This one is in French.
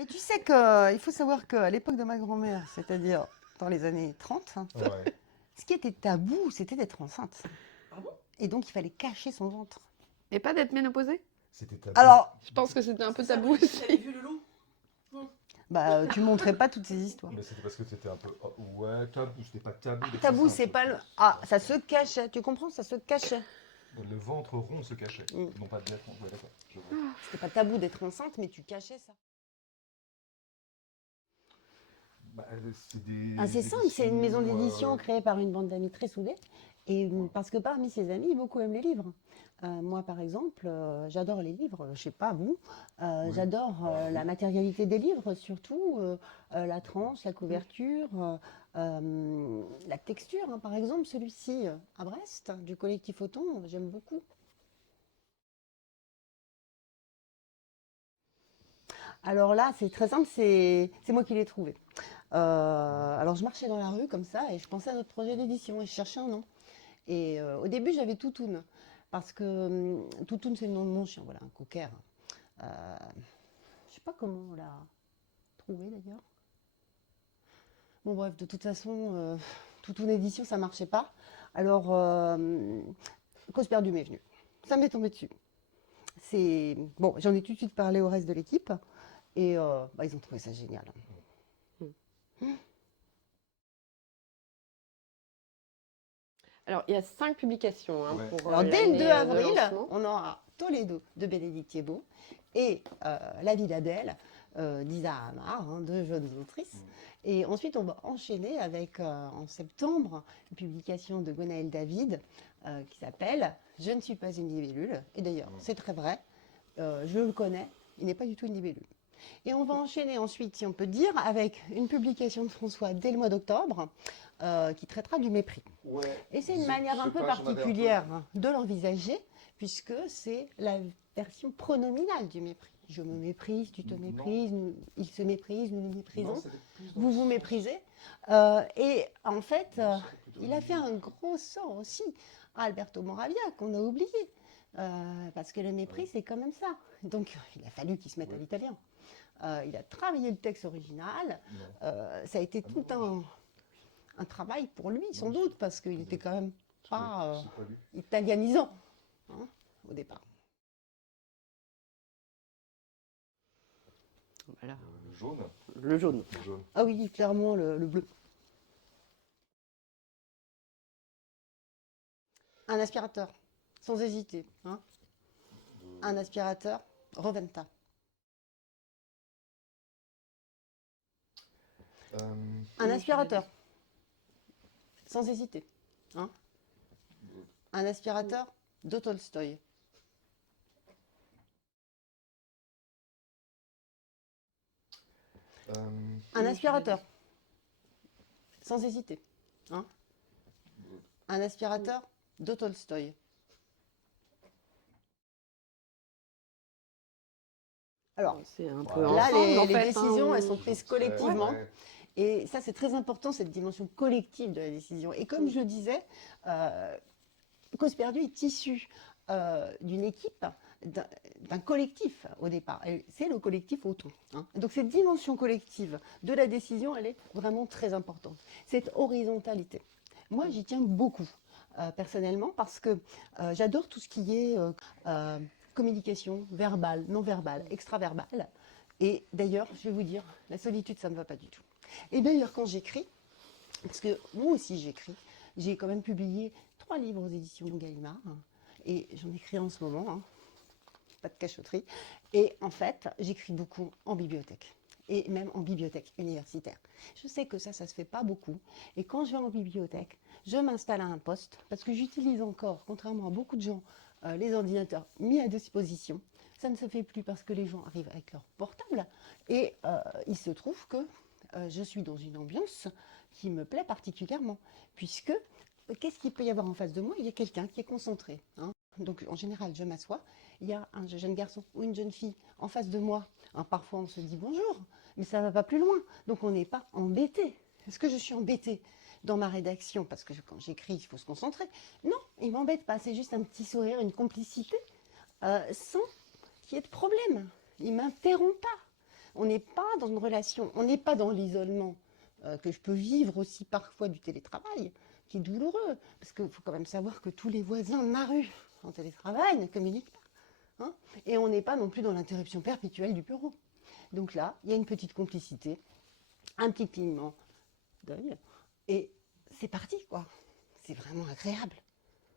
Mais tu sais qu'il faut savoir qu'à l'époque de ma grand-mère, c'est-à-dire dans les années 30, Ouais. ce qui était tabou, c'était d'être enceinte. Ah bon? Et donc, il fallait cacher son ventre. Et pas d'être ménopausée? C'était tabou. Alors, Je pense que c'était un peu C'est ça, tabou Brigitte, elle a aussi. vu le loup. bah, tu montrais pas toutes ces histoires. Mais c'était parce que c'était un peu. Oh, ouais, tabou, c'était pas tabou. d'être Tabou, enceinte. c'est pas le... Ah, ça se cachait, tu comprends? Ça se cachait. Le ventre rond se cachait. Mm. Non pas d'être. Ouais, d'accord. Je vois. C'était pas tabou d'être enceinte, mais tu cachais ça. Bah, c'est des. Ah, c'est simple, c'est une maison d'édition euh, créée par une bande d'amis très soudée. Et parce que parmi ses amis, beaucoup aiment les livres. Moi, par exemple, j'adore les livres, je sais pas vous. Oui. J'adore la matérialité des livres, surtout la tranche, la couverture, la texture. Hein. Par exemple, celui-ci à Brest, du collectif Auton, j'aime beaucoup. Alors là, c'est très simple, c'est moi qui l'ai trouvé. Alors je marchais dans la rue comme ça et je pensais à notre projet d'édition et je cherchais un nom. Et au début, j'avais Toutoun, parce que Toutoun, c'est le nom de mon chien, voilà, un cocker. Je ne sais pas comment on l'a trouvé d'ailleurs. Bon bref, de toute façon, Toutoun édition, ça marchait pas. Alors, Cause perdue m'est venue. Ça m'est tombé dessus. C'est bon, j'en ai tout de suite parlé au reste de l'équipe et bah, ils ont trouvé ça génial. Alors, il y a 5 publications hein, Ouais. pour Alors, dès le l'année 2 de avril, lancement. on aura Toledo de Bénédicte Thiebaud et La vie d'Adèle d'Isa Hamar, hein, deux jeunes autrices. Et ensuite, on va enchaîner avec, en septembre, une publication de Gwenaëlle David qui s'appelle Je ne suis pas une libellule. Et d'ailleurs, c'est très vrai, je le connais, il n'est pas du tout une libellule. Et on va enchaîner ensuite, si on peut dire, avec une publication de François dès le mois d'octobre qui traitera du mépris. Ouais. Et c'est une manière un peu particulière de l'envisager, puisque c'est la version pronominale du mépris. Je me méprise, tu te méprises, il se méprise, nous nous méprisons, vous vous méprisez. Et en fait, il a fait un gros sort aussi à Alberto Moravia, qu'on a oublié. Parce que le mépris, c'est quand même ça. Donc, il a fallu qu'il se mette à l'italien. Il a travaillé le texte original. Ça a été tout un travail pour lui, sans doute, parce qu'il était quand même pas italianisant hein, au départ. Voilà. Jaune. Le jaune. Jaune. Ah oui, clairement le bleu. Un aspirateur, sans hésiter. Hein. Un aspirateur, Roventa. Un aspirateur, sans hésiter. Hein. Un aspirateur de Tolstoï. Un aspirateur, sans hésiter. Hein. Un aspirateur de Tolstoï. Alors, C'est un peu Voilà. là, ensemble, en les fait, décisions, hein, elles sont prises collectivement. Ouais. Et ça, c'est très important, cette dimension collective de la décision. Et comme je le disais, Cause perdue est issue d'une équipe, d'un collectif au départ. Et c'est le collectif Auton. Hein. Donc cette dimension collective de la décision, elle est vraiment très importante. Cette horizontalité. Moi, j'y tiens beaucoup, personnellement, parce que j'adore tout ce qui est communication verbale, non verbale, extraverbale. Et d'ailleurs, je vais vous dire, la solitude, ça ne me va pas du tout. Et d'ailleurs, quand j'écris, parce que moi aussi j'écris, j'ai quand même publié 3 livres aux éditions Gallimard, hein, et j'en écris en ce moment, hein, pas de cachotterie. Et en fait, j'écris beaucoup en bibliothèque, et même en bibliothèque universitaire. Je sais que ça se fait pas beaucoup, et quand je vais en bibliothèque, je m'installe à un poste, parce que j'utilise encore, contrairement à beaucoup de gens, les ordinateurs mis à disposition. Ça ne se fait plus parce que les gens arrivent avec leur portable, et il se trouve que je suis dans une ambiance qui me plaît particulièrement, puisque qu'est-ce qu'il peut y avoir en face de moi? Il y a quelqu'un qui est concentré. Hein. Donc en général, je m'assois, il y a un jeune garçon ou une jeune fille en face de moi. Hein, parfois on se dit bonjour, mais ça ne va pas plus loin. Donc on n'est pas embêté. Est-ce que je suis embêtée dans ma rédaction? Parce que quand j'écris, il faut se concentrer. Non, il ne m'embête pas, c'est juste un petit sourire, une complicité, sans qu'il y ait de problème. Il ne m'interrompt pas. On n'est pas dans une relation, on n'est pas dans l'isolement que je peux vivre aussi parfois du télétravail, qui est douloureux. Parce qu'il faut quand même savoir que tous les voisins de ma rue en télétravail ne communiquent pas. Hein, et on n'est pas non plus dans l'interruption perpétuelle du bureau. Donc là, il y a une petite complicité, un petit clignement d'œil, et c'est parti, quoi. C'est vraiment agréable.